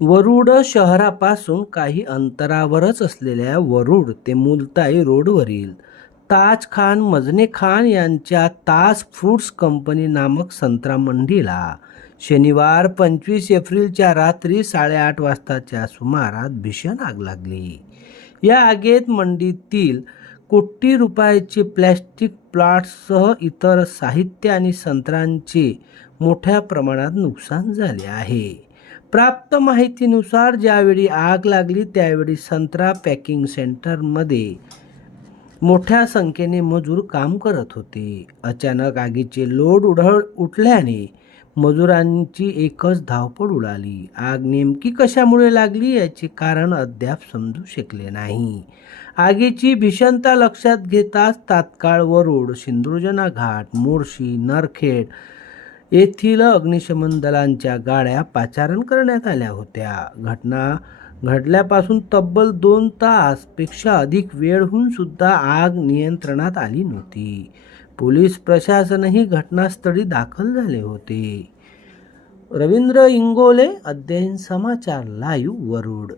वरुड शहरापासून काही अंतरावरच असलेल्या वरुड ते मुलताई रोडवरील ताज खान मजने खान यांच्या ताज फ्रूट्स कंपनी नामक संत्रा मंडीला शनिवार 25 एप्रिलच्या रात्री 8:30 वाजताच्या सुमारास भीषण आग लागली. या आगीत मंडीतील कोटी रुपयाचे प्लॅस्टिक प्लॉट्ससह इतर साहित्य आणि संत्र्यांचे मोठ्या प्रमाणात नुकसान झाले आहे. प्राप्त माहितीनुसार ज्यावेळी आग लागली त्यावेळी संत्रा पॅकिंग सेंटरमध्ये मोठ्या संख्येने मजूर काम करत होते. अचानक आगीचे लोट उठल्याने मजुरांची एकच धावपळ उडाली. आग नेमकी कशामुळे लागली याचे कारण अद्याप समजू शकले नाही. आगीची भीषणता लक्षात घेताच तात्काळ वरुड, सिंधुदुर्ग घाट, मोर्शी, नरखेड येथील अग्निशमन दलांच्या गाड्या पाचारण करण्यात आल्या होत्या. घटना घडल्यापासून तब्बल 2 तासपेक्षा अधिक वेळ होऊन सुद्धा आग नियंत्रणात आली नव्हती. पोलीस प्रशासनही घटनास्थळी दाखल झाले होते. रवींद्र इंगोले, अध्ययन समाचार लाईव्ह, वरुड.